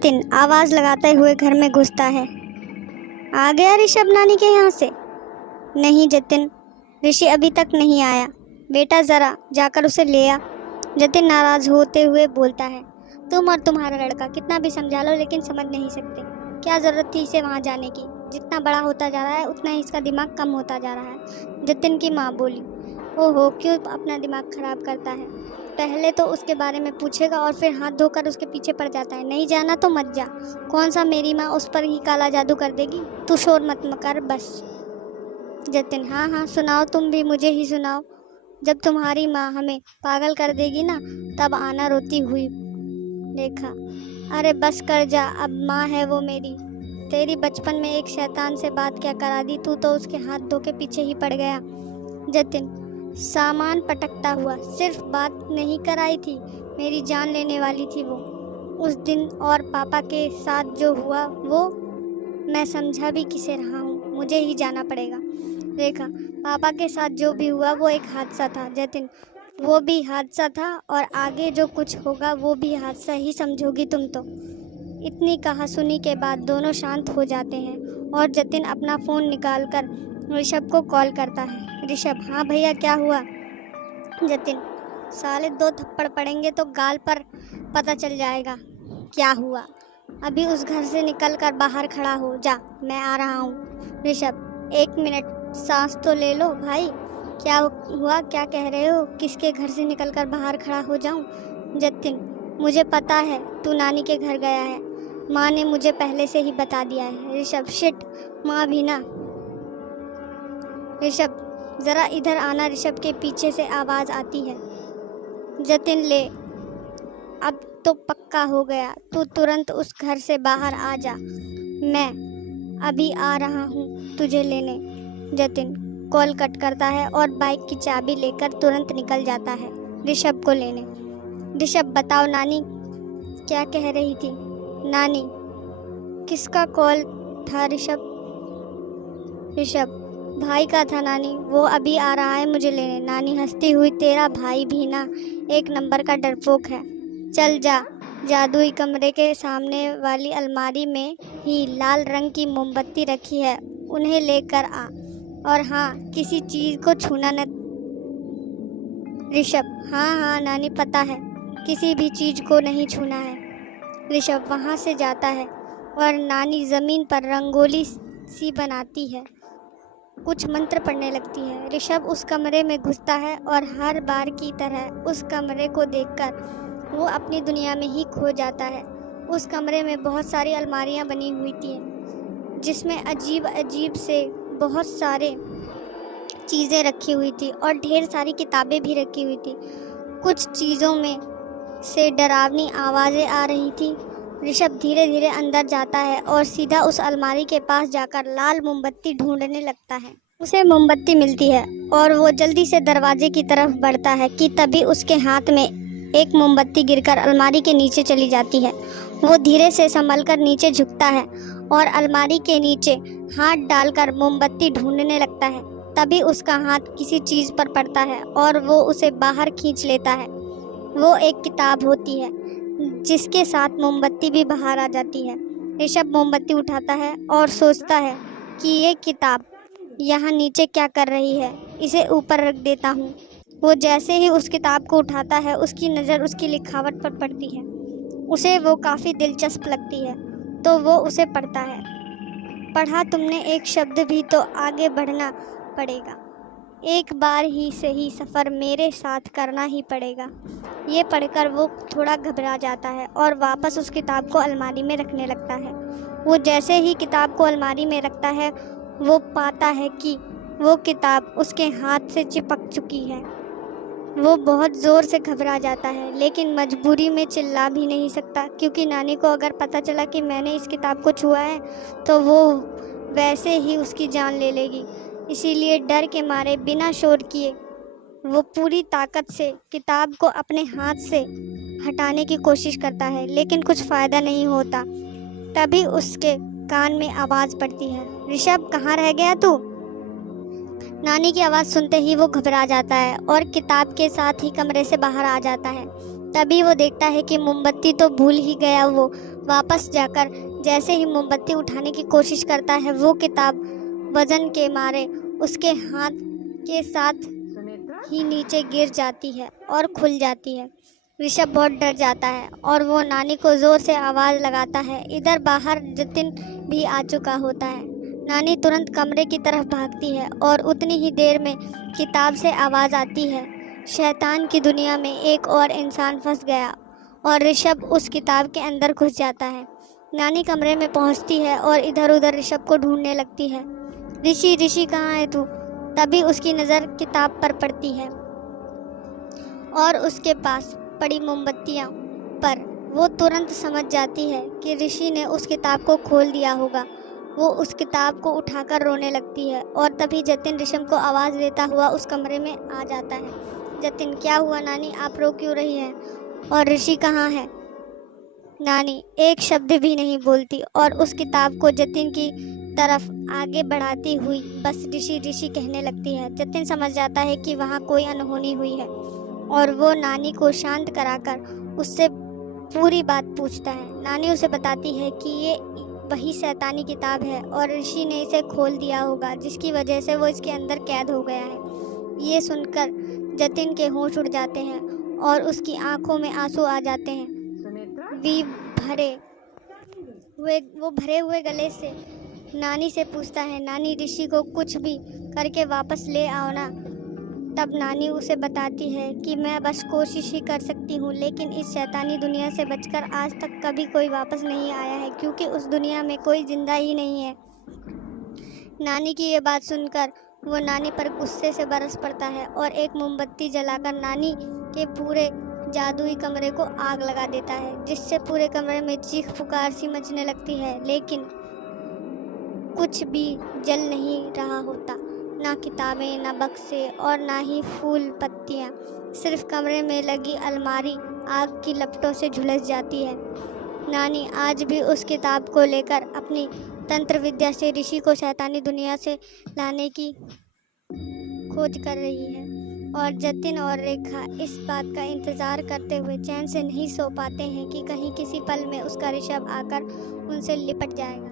जतिन आवाज़ लगाते हुए घर में घुसता है। आ गया ऋषभ नानी के यहाँ से? नहीं जतिन, ऋषि अभी तक नहीं आया। बेटा ज़रा जाकर उसे ले आ। जतिन नाराज़ होते हुए बोलता है। तुम और तुम्हारा लड़का कितना भी समझा लो लेकिन समझ नहीं सकते। क्या ज़रूरत थी इसे वहाँ जाने की? जितना बड़ा होता जा रहा है उतना ही इसका दिमाग कम होता जा रहा है। जतिन की माँ बोली। ओहो, क्यों अपना दिमाग ख़राब करता है? पहले तो उसके बारे में पूछेगा और फिर हाथ धोकर उसके पीछे पड़ जाता है। नहीं जाना तो मत जा। कौन सा मेरी माँ उस पर ही काला जादू कर देगी? तू शोर मत कर बस। जतिन हाँ हाँ सुनाओ, तुम भी मुझे ही सुनाओ। जब तुम्हारी माँ हमें पागल कर देगी ना तब आना रोती हुई रेखा। अरे बस कर जा, अब माँ है वो मेरी। तेरी बचपन में एक शैतान से बात क्या करा दी, तू तो उसके हाथ धो के पीछे ही पड़ गया। जतिन सामान पटकता हुआ, सिर्फ बात नहीं कराई थी, मेरी जान लेने वाली थी वो। उस दिन और पापा के साथ जो हुआ वो मैं समझा भी किसे रहा हूँ, मुझे ही जाना पड़ेगा। रेखा पापा के साथ जो भी हुआ वो एक हादसा था। जतिन वो भी हादसा था और आगे जो कुछ होगा वो भी हादसा ही समझोगी तुम तो। इतनी कहा सुनी के बाद दोनों शांत हो जाते हैं और जतिन अपना फ़ोन निकालकर ऋषभ को कॉल करता है। ऋषभ हाँ भैया क्या हुआ? जतिन साले 2 थप्पड़ पड़ेंगे तो गाल पर पता चल जाएगा क्या हुआ। अभी उस घर से निकल कर बाहर खड़ा हो जा, मैं आ रहा हूँ। ऋषभ 1 मिनट सांस तो ले लो भाई, क्या हुआ, क्या कह रहे हो? किसके घर से निकलकर बाहर खड़ा हो जाऊं? जतिन मुझे पता है तू नानी के घर गया है, माँ ने मुझे पहले से ही बता दिया है। ऋषभ शिट, माँ भी ना। ऋषभ ज़रा इधर आना। ऋषभ के पीछे से आवाज़ आती है। जतिन ले, अब तो पक्का हो गया, तू तुरंत उस घर से बाहर आ जा, मैं अभी आ रहा हूँ तुझे लेने। जतिन कॉल कट करता है और बाइक की चाबी लेकर तुरंत निकल जाता है ऋषभ को लेने। ऋषभ बताओ नानी क्या कह रही थी? नानी किसका कॉल था ऋषभ? ऋषभ भाई का था नानी, वो अभी आ रहा है मुझे लेने। नानी हंसती हुई तेरा भाई भी ना एक नंबर का डरपोक है। चल जा, जादुई कमरे के सामने वाली अलमारी में ही लाल रंग की मोमबत्ती रखी है, उन्हें लेकर आ। और हाँ, किसी चीज़ को छूना न। ऋषभ हाँ हाँ नानी पता है, किसी भी चीज़ को नहीं छूना है। ऋषभ वहाँ से जाता है और नानी ज़मीन पर रंगोली सी बनाती है, कुछ मंत्र पढ़ने लगती है। ऋषभ उस कमरे में घुसता है और हर बार की तरह उस कमरे को देखकर वो अपनी दुनिया में ही खो जाता है। उस कमरे में बहुत सारी अलमारियाँ बनी हुई थी जिसमें अजीब अजीब से बहुत सारे चीज़ें रखी हुई थी और ढेर सारी किताबें भी रखी हुई थी। कुछ चीज़ों में से डरावनी आवाज़ें आ रही थी। ऋषभ धीरे धीरे अंदर जाता है और सीधा उस अलमारी के पास जाकर लाल मोमबत्ती ढूंढने लगता है। उसे मोमबत्ती मिलती है और वो जल्दी से दरवाजे की तरफ बढ़ता है कि तभी उसके हाथ में एक मोमबत्ती गिरकर अलमारी के नीचे चली जाती है। वो धीरे से संभलकर नीचे झुकता है और अलमारी के नीचे हाथ डालकर मोमबत्ती ढूंढने लगता है। तभी उसका हाथ किसी चीज़ पर पड़ता है और वो उसे बाहर खींच लेता है। वो एक किताब होती है जिसके साथ मोमबत्ती भी बाहर आ जाती है। ऋषभ मोमबत्ती उठाता है और सोचता है कि ये किताब यहाँ नीचे क्या कर रही है, इसे ऊपर रख देता हूँ। वो जैसे ही उस किताब को उठाता है उसकी नज़र उसकी लिखावट पर पड़ती है। उसे वो काफ़ी दिलचस्प लगती है तो वो उसे पढ़ता है। पढ़ा तुमने एक शब्द भी तो आगे बढ़ना पड़ेगा, एक बार ही सही सफ़र मेरे साथ करना ही पड़ेगा। ये पढ़कर वो थोड़ा घबरा जाता है और वापस उस किताब को अलमारी में रखने लगता है। वो जैसे ही किताब को अलमारी में रखता है वो पाता है कि वो किताब उसके हाथ से चिपक चुकी है। वो बहुत ज़ोर से घबरा जाता है लेकिन मजबूरी में चिल्ला भी नहीं सकता क्योंकि नानी को अगर पता चला कि मैंने इस किताब को छुआ है तो वो वैसे ही उसकी जान ले लेगी। इसीलिए डर के मारे बिना शोर किए वो पूरी ताकत से किताब को अपने हाथ से हटाने की कोशिश करता है लेकिन कुछ फ़ायदा नहीं होता। तभी उसके कान में आवाज़ पड़ती है, ऋषभ कहाँ रह गया तू? नानी की आवाज़ सुनते ही वो घबरा जाता है और किताब के साथ ही कमरे से बाहर आ जाता है। तभी वो देखता है कि मोमबत्ती तो भूल ही गया वो वापस जाकर जैसे ही मोमबत्ती उठाने की कोशिश करता है, वो किताब वजन के मारे उसके हाथ के साथ ही नीचे गिर जाती है और खुल जाती है। ऋषभ बहुत डर जाता है और वो नानी को ज़ोर से आवाज़ लगाता है। इधर बाहर जतिन भी आ चुका होता है। नानी तुरंत कमरे की तरफ भागती है और उतनी ही देर में किताब से आवाज़ आती है, शैतान की दुनिया में एक और इंसान फंस गया, और ऋषभ उस किताब के अंदर घुस जाता है। नानी कमरे में पहुंचती है और इधर उधर ऋषभ को ढूंढने लगती है। ऋषि ऋषि कहाँ है तू? तभी उसकी नज़र किताब पर पड़ती है और उसके पास पड़ी मोमबत्तियाँ पर। वो तुरंत समझ जाती है कि ऋषि ने उस किताब को खोल दिया होगा। वो उस किताब को उठाकर रोने लगती है और तभी जतिन ऋषभ को आवाज़ देता हुआ उस कमरे में आ जाता है। जतिन, क्या हुआ नानी, आप रो क्यों रही हैं? और ऋषि कहाँ है? नानी एक शब्द भी नहीं बोलती और उस किताब को जतिन की तरफ आगे बढ़ाती हुई बस ऋषि ऋषि कहने लगती है। जतिन समझ जाता है कि वहाँ कोई अनहोनी हुई है और वो नानी को शांत कराकर उससे पूरी बात पूछता है। नानी उसे बताती है कि ये वही शैतानी किताब है और ऋषि ने इसे खोल दिया होगा, जिसकी वजह से वो इसके अंदर कैद हो गया है। ये सुनकर जतिन के होश उड़ जाते हैं और उसकी आंखों में आंसू आ जाते हैं। वो भरे हुए गले से नानी से पूछता है, नानी ऋषि को कुछ भी करके वापस ले आओ ना। तब नानी उसे बताती है कि मैं बस कोशिश ही कर सकती हूँ, लेकिन इस शैतानी दुनिया से बचकर आज तक कभी कोई वापस नहीं आया है, क्योंकि उस दुनिया में कोई जिंदा ही नहीं है। नानी की ये बात सुनकर वो नानी पर गुस्से से बरस पड़ता है और एक मोमबत्ती जलाकर नानी के पूरे जादुई कमरे को आग लगा देता है, जिससे पूरे कमरे में चीख पुकार सी मचने लगती है। लेकिन कुछ भी जल नहीं रहा होता, ना किताबें, ना बक्से और ना ही फूल पत्तियाँ। सिर्फ कमरे में लगी अलमारी आग की लपटों से झुलस जाती है। नानी आज भी उस किताब को लेकर अपनी तंत्र विद्या से ऋषि को शैतानी दुनिया से लाने की खोज कर रही है, और जतिन और रेखा इस बात का इंतज़ार करते हुए चैन से नहीं सो पाते हैं कि कहीं किसी पल में उसका ऋषभ आकर उनसे लिपट जाएगा।